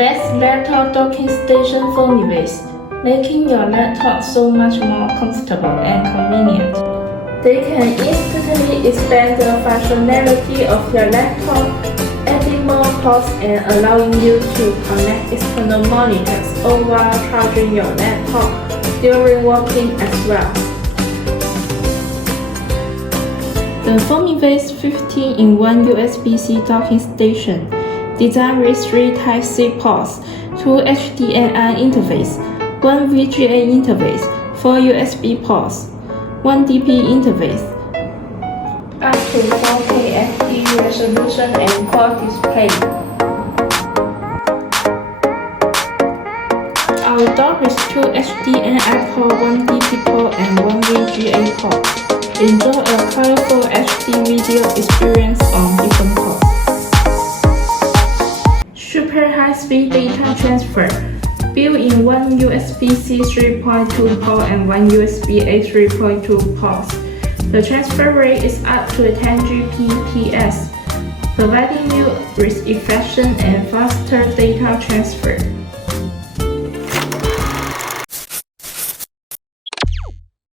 best laptop docking station FOMIVAES, making your laptop so much more comfortable and convenient. They can instantly expand the functionality of your laptop, adding more ports and allowing you to connect external monitors or while charging your laptop during working as well. The FOMIVAES 15-in-1 USB-C docking station, designed with 3 Type-C ports, 2 HDMI interfaces, 1 VGA interface, 4 USB ports, 1 DP interface, up to 4K HD resolution and quad display. Our dock is 2 HDMI port, 1 DP port, and 1 VGA port. Enjoy a colorful HD video experience on different ports. Super high-speed data transfer. Built-in 1 USB-C 3.2 port and 1 USB-A 3.2 ports. The transfer rate is up to 10 Gbps, providing you with efficient and faster data transfer.